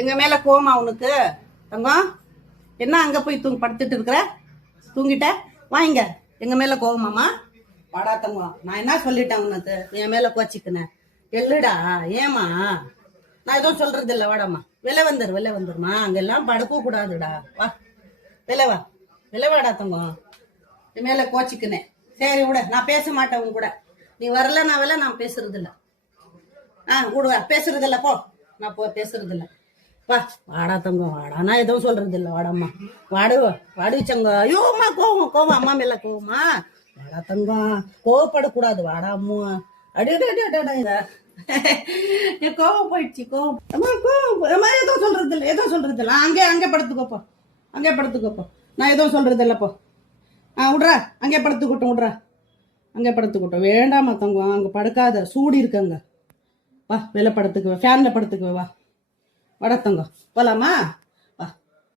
எங்க மேல கோவமா உனக்கு தங்கம்? என்ன அங்க போய் படுத்துட்டு இருக்கிற? தூங்கிட்ட? வாங்க. எங்க மேல கோவமாமா? வாடா தங்கம், நான் என்ன சொல்லிட்டேன் உனக்கு? என் மேல கோச்சிக்கினேன் எல்லுடா. ஏமா நான் எதுவும் சொல்றது இல்ல. வாடாமா, வெளில வந்துருமா. அங்கெல்லாம் படுக்க கூடாதுடா. வா வெளில வா, வெளில வாடா தங்கம். என் மேல கோச்சிக்கினேன். சரி விட, நான் பேச மாட்டேன் உன் கூட. நீ வரலனாவல நான் பேசுறது இல்ல. விடுவ, பேசுறது இல்ல போ. நான் போ பேசுறது இல்ல. வா வாடா தங்கம், வாடா. நான் எதுவும் சொல்றது இல்ல. வாடாம்மா, வாடு சங்க. ஐயோ அம்மா, கோவம் அம்மா மேல கோவமா? வாடா தங்கம், கோவப்படக்கூடாது. வாடா அம்மா. அடி என் கோவம் போயிடுச்சு. கோவம் அம்மா எதுவும் சொல்றது இல்ல. அங்கே படுத்துக்கோப்போ. நான் எதுவும் சொல்றது இல்லப்போ. விட்றா, அங்கே படுத்துக்கிட்டோம். வேண்டாமா தங்கம், அங்க படுக்காத. சூடி இருக்கங்க. வா வெளில படுத்துக்குவேன், ஃபேன்ல படுத்துக்குவேன். வா வாடா தங்கம், போலாமா?